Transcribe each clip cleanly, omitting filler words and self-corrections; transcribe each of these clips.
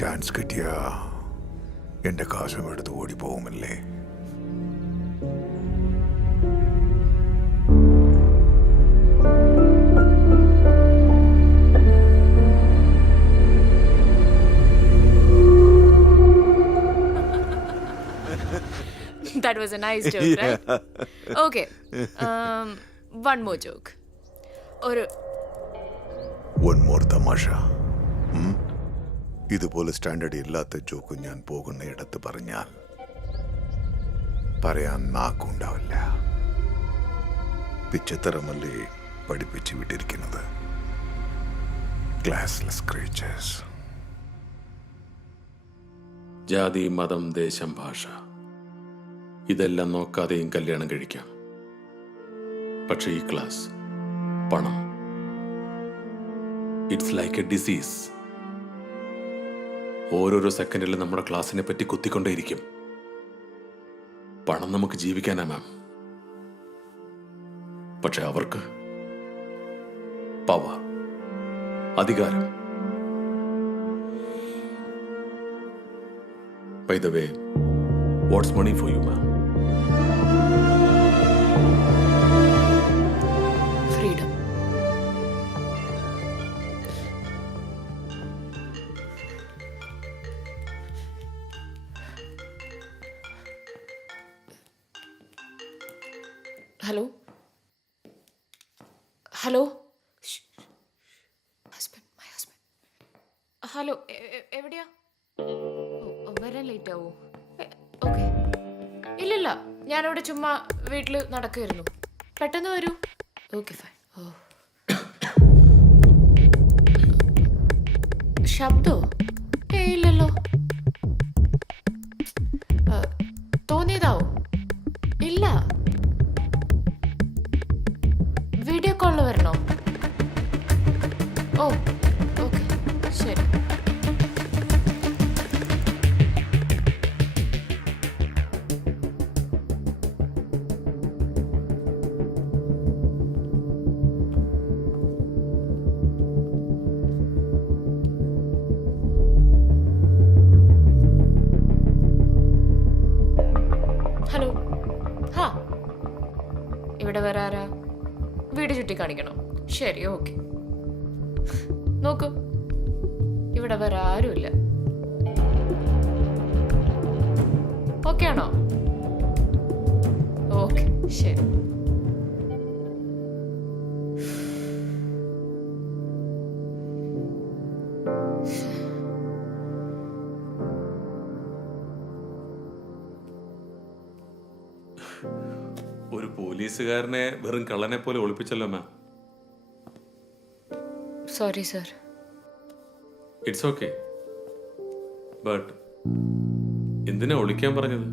Chance കിട്ടിയ എന്റെ കാശും എടുത്ത് ഓടിപ്പോകുമല്ലേ? That was a nice joke, right? Okay. One more joke. One more തമാശ. ഇതുപോലെ സ്റ്റാൻഡേർഡ് ഇല്ലാത്ത ജോക്ക് ഞാൻ പോകുന്ന ഇടത്ത് പറഞ്ഞാൽ പറയാൻ നാക്കുണ്ടാവില്ല. പിച്ചത്തരമല്ലേ പഠിപ്പിച്ചു വിട്ടിരിക്കുന്നത്. Classless creatures. ജാതി, മതം, ദേശം, ഭാഷ ഇതെല്ലാം നോക്കാതെയും കല്യാണം കഴിക്കാം. പക്ഷേ ഈ ക്ലാസ്, പണം, ഇറ്റ്സ് ലൈക്ക് എ ഡിസീസ്. ഓരോരോ സെക്കൻഡിലും നമ്മുടെ ക്ലാസ്സിനെ പറ്റി കുത്തിക്കൊണ്ടേയിരിക്കും. പണം നമുക്ക് ജീവിക്കാനാ മാം. പക്ഷെ അവർക്ക് പവർ, അധികാരം. By the way, what's money for you, ma'am? Freedom. Hello? Hello? Shh. Husband, my husband. Hello, എവിടെയാ? വരാൻ ലേറ്റ് ആവോ? ഓക്കെ. ഇല്ലില്ല, ഞാനവിടെ ചുമ്മാ വീട്ടിൽ നടക്കുമായിരുന്നു. പെട്ടെന്ന് വരൂ. Okay fine. ഓ, ശബ്ദോ? ഇല്ലല്ലോ. തോന്നിയതാവോ? ഇല്ല. വീഡിയോ കോളിൽ വരണോ? ഓ ഓക്കെ, ശരി. ഹലോ. ഹാ, ഇവിടെ വരാറാ? വീട് ചുറ്റി കാണിക്കണോ? ശരി, ഓക്കെ. നോക്കൂ, ഇവിടെ വേറെ ആരുമില്ല. ഓക്കെ ആണോ? ഓക്കെ, ശരി. ഒരു പോലീസുകാരനെ വെറും കള്ളനെ പോലെ ഒളിപ്പിച്ചല്ലോ ma'am. Sorry sir. It's okay. But എന്തിനാ ഒളിക്കാൻ പറഞ്ഞത്?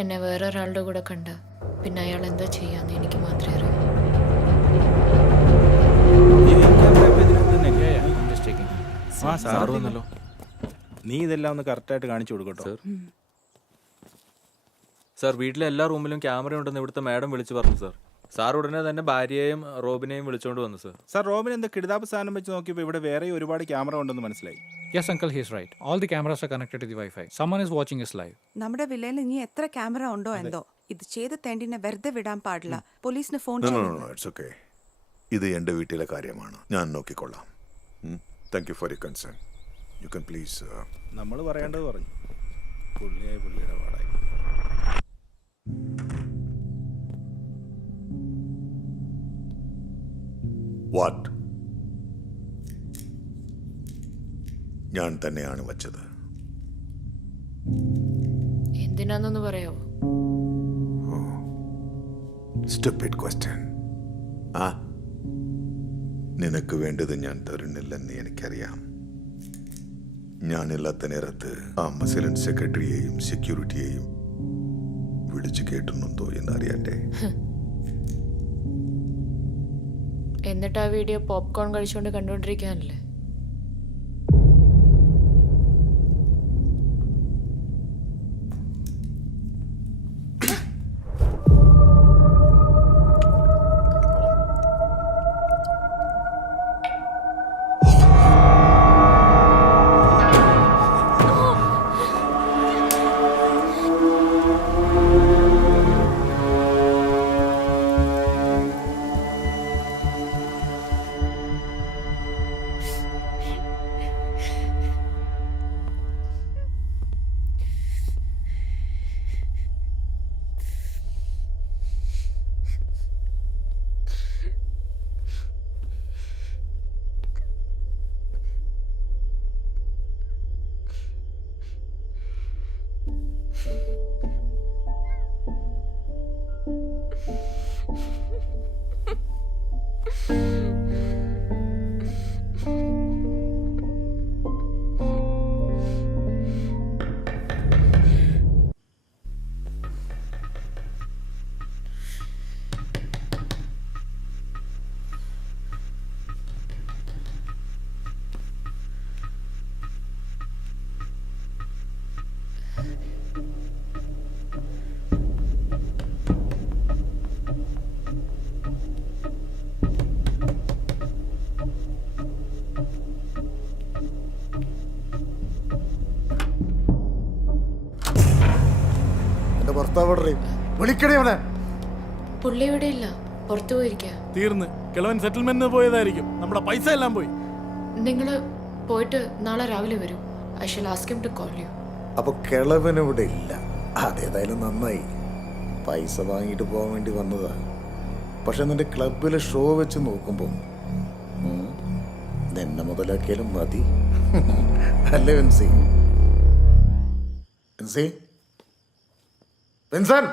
എന്നെ വേറൊരാളുടെ കൂടെ കണ്ട പിന്നെ അയാൾ എന്താ ചെയ്യാന്ന് എനിക്ക് മാത്രമേ അറിയൂ. നീ ഇതെല്ലാം ഒന്ന് കറക്റ്റായിട്ട് കാണിച്ചു കൊടുക്കട്ടോ. സാർ, വീട്ടിലെ എല്ലാ റൂമിലും ക്യാമറ ഉണ്ടെന്ന് ഇവിടുത്തെ മാഡം വിളിച്ചു പറഞ്ഞു സാർ. സാർ ഉടനെ തന്നെ ഭാര്യയെയും റോബിനെയും വിളിച്ചുകൊണ്ട് വന്നു സാർ. സാർ, റോബിൻ എന്താ കിടുതാപ്പ് സാധനം വെച്ച് നോക്കിയപ്പോൾ ഇവിടെ വേറെ ഒരുപാട് ക്യാമറ ഉണ്ടെന്ന് മനസ്സിലായി. Yes, uncle, he's right. All the cameras are connected to the Wi-Fi. Someone is watching us live. നമ്മുടെ വില്ലയിൽ ഇനി എത്ര ക്യാമറ ഉണ്ടോ എന്തോ. ഇത് ചെയ്ത് തെണ്ടിനെ വെറുതെ വിടാൻ പാടില്ല. പോലീസിന് ഫോൺ ഇറ്റ്സ് ഓക്കെ. ഇത് എൻ്റെ വീട്ടിലെ കാര്യമാണ്, ഞാൻ നോക്കിക്കൊള്ളാം. Thank you for your concern. You can please. നമ്മൾ പറയേണ്ടത് പറഞ്ഞു. പുള്ളിയായി പുള്ളിയുടെ പാടായി. വാട്ട്? ഞാൻ തന്നെയാണ് വച്ചത്. എന്തിനാന്നൊന്ന് പറയാവോ? Stupid question. ആ, നിനക്ക് വേണ്ടത് ഞാൻ തരുന്നില്ലെന്ന് എനിക്കറിയാം. ഞാനില്ലാത്ത നേരത്ത് ആ മസിലൻ സെക്രട്ടറിയെയും സെക്യൂരിറ്റിയെയും വിളിച്ചു കേട്ടുന്നുണ്ടോ എന്നറിയട്ടെ. എന്നിട്ട് ആ വീഡിയോ പോപ്കോൺ കഴിച്ചുകൊണ്ട് കണ്ടുകൊണ്ടിരിക്കാനല്ലേ? കറുത്തവടറേയും വിളിക്കണേ അവനെ. പുള്ളി ഇവിടെ ഇല്ല, പുറത്തു പോയിരിക്കുക. തീർന്ന് കിളവൻ സെറ്റിൽമെന്റിന് പോയതായിരിക്കും. നമ്മുടെ പൈസ എല്ലാം പോയി. നിങ്ങൾ പോയിട്ട് നാളെ രാവിലെ വരൂ. I shall ask him to call you. അപ്പൊ കിളവനിവിടെ ഇല്ല. അതേതായാലും നന്നായി. പൈസ വാങ്ങിയിട്ട് പോകാൻ വേണ്ടി വന്നതാ. പക്ഷെ നിന്റെ ക്ലബിലെ ഷോ വെച്ച് നോക്കുമ്പോൾ നിന്നെ മുതലാക്കിയാലും മതി. അല്ലേ വിൻസി? വിൻസി, വിൻസൻ,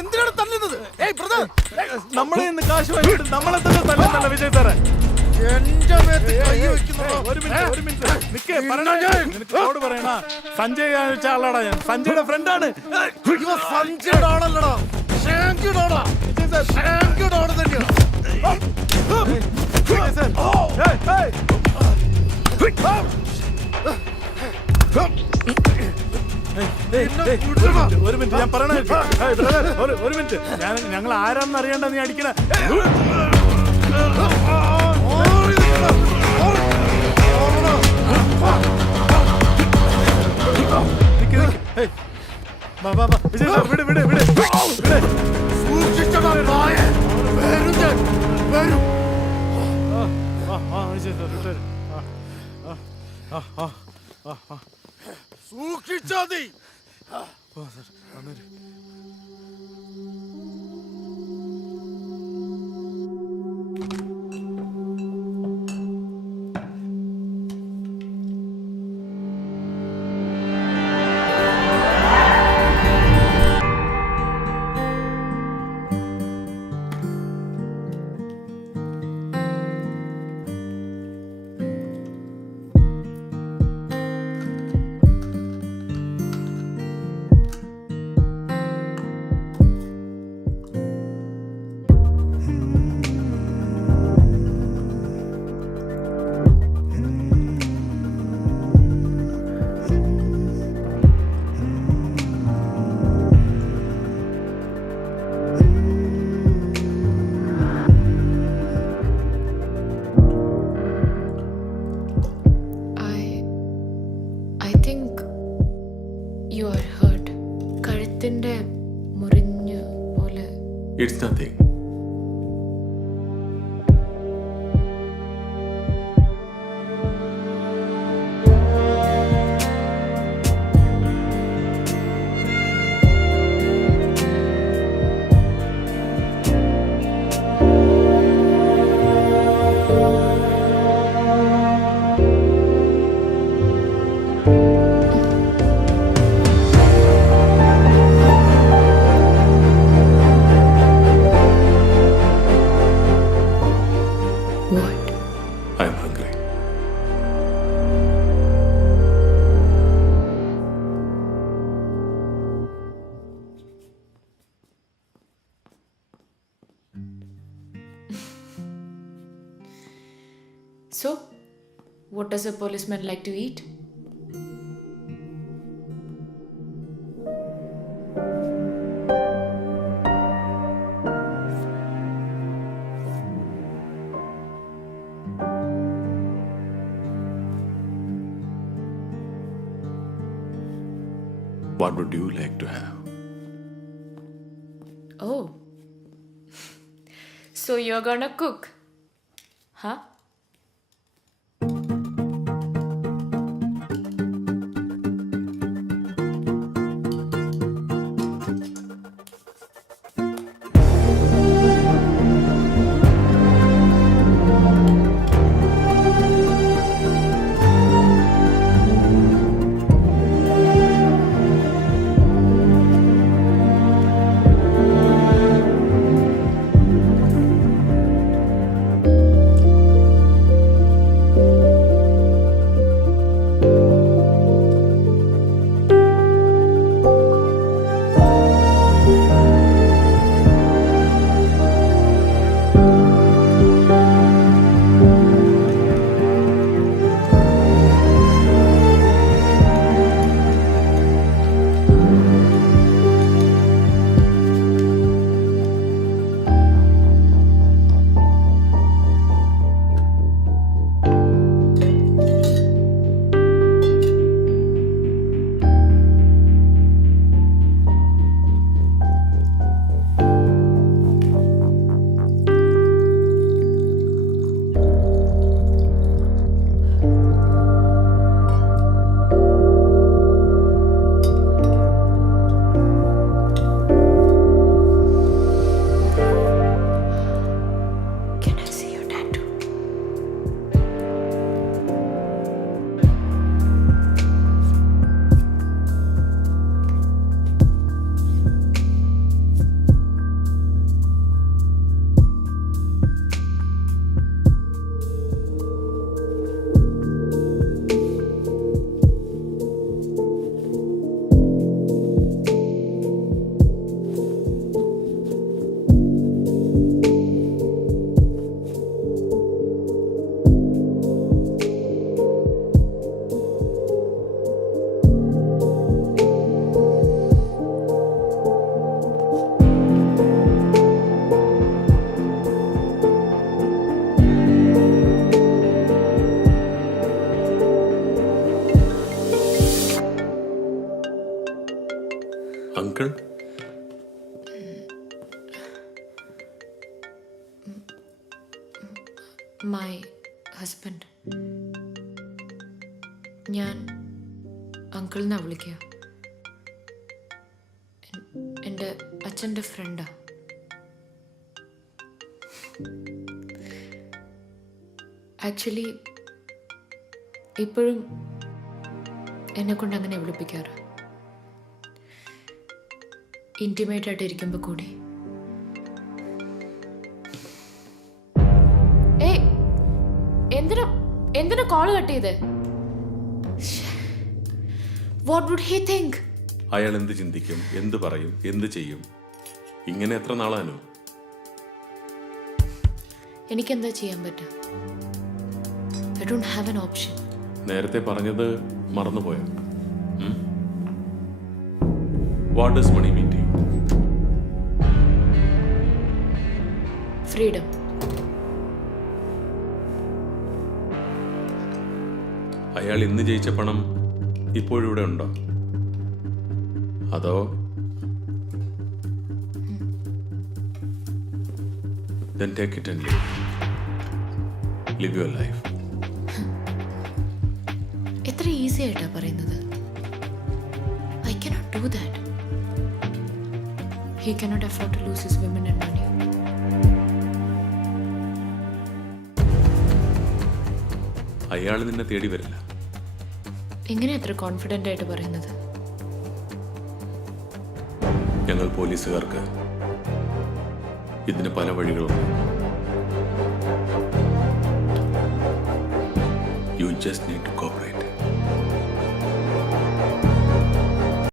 എന്തിനാണ് തല്ലുന്നത്? നമ്മളെ ഇന്ന് കാശ് വാങ്ങിയിട്ട് നമ്മളെ തന്നെ തല്ലുന്നല്ല വിജയ് സാറേ. ഒരു മിനിറ്റ് നിക്കേ, നിനക്കോട് പറയണ സഞ്ജയ് വെച്ച ആളാടാ ഞാൻ. സഞ്ജയുടെ ഫ്രണ്ടാണ്. സഞ്ജയുടെ ആളല്ലടാ, ഷാങ്കിയുടെ ആളാ. ഷാങ്കിയുടെ ആള് തന്നെയാ. ഒരു മിനിറ്റ് ഞാൻ പറയണ. ഒരു മിനിറ്റ്, ഞങ്ങൾ ആരാന്ന് അറിയണ്ട നീ അടിക്കണ. വിജയ് സാർ വിട് വിട് വിട്. സൂക്ഷിച്ചടാ നായേ. വരും ഞാൻ, വരും. വിജയ് സാർ വിട്ടു. സൂക്ഷിച്ചാ നീ. I think you are hurt. കഴുത്തിന്റെ മുറിഞ്ഞ പോലെ. It's nothing. What? I'm hungry. So, what does a policeman like to eat? What would you like to have? Oh. So you're gonna cook? Huh? Uncle my husband. ഞാൻ uncle എന്നാ വിളിക്കുക. എൻ്റെ അച്ഛൻ്റെ ഫ്രണ്ടാ. Actually ഇപ്പോഴും എന്നെ കൊണ്ട് അങ്ങനെ വിളിപ്പിക്കാറ്. ഇൻറ്റിമേറ്റ് ആയിട്ട് ഇരിക്കുമ്പോൾ കൂടി. ഏയ്, എന്തിനാ കോള് കട്ട് ചെയ്തേ? What would he think? അയാൾ എന്ത് ചിന്തിക്കും, എന്ത് പറയും, എന്ത് ചെയ്യും? ഇങ്ങനെ എത്ര നാളാനോ? എനിക്കെന്താ ചെയ്യാൻ പറ്റുക? I don't have an option. നേരത്തെ പറഞ്ഞത് മറന്നുപോയോ? What does money mean to you? Freedom. അയാൾ ഇന്ന് ജയിച്ച പണം ഇപ്പോഴിവിടെ ഉണ്ടോ? അതോ then take it and live your life. എത്ര ഈസി ആയിട്ടാ പറയുന്നത്. I cannot do that. He cannot afford to lose his women and money. അയാൾ നിന്നെ തേടി വരില്ല. എങ്ങനെ എത്ര കോൺഫിഡൻ്റ് ആയിട്ട് പറയുന്നത്? ഞങ്ങൾ പോലീസുകാർക്ക് ഇതിന് പല വഴികളുണ്ട്. You just need to cooperate.